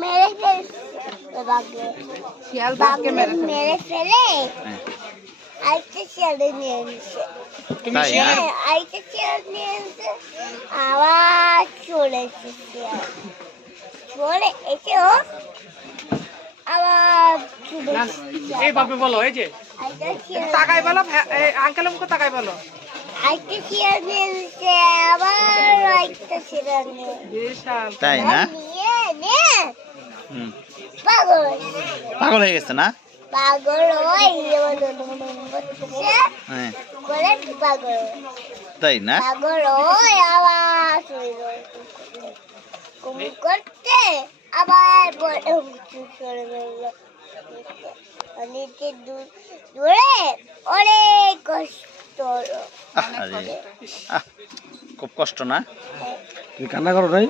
মেরে ফেলে শিয়াল বাঘকে মেরে ফেলে আরেকটা শিয়ালে নিয়ে নিচ্ছে। আরেকটা শিয়াল নিয়ে নিচ্ছে, আবার চলে এসেছে। চলে এসেও আবার এইভাবে বলো, এই যে তাকাই বলো, আঙ্কেল মুখে তাকাই বলো। আরেকটা শিয়াল নিয়ে নিচ্ছে, আবার আরেকটা শিয়াল নিয়ে তাই না? পাগল হয়ে গেছে না? পাগল হয় পাগল তাই না? পাগল হয় আবার করতে আবার নিচে দূরে অনেক কষ্ট হলো। খুব কষ্ট না? তুমি কান্না করো নাই?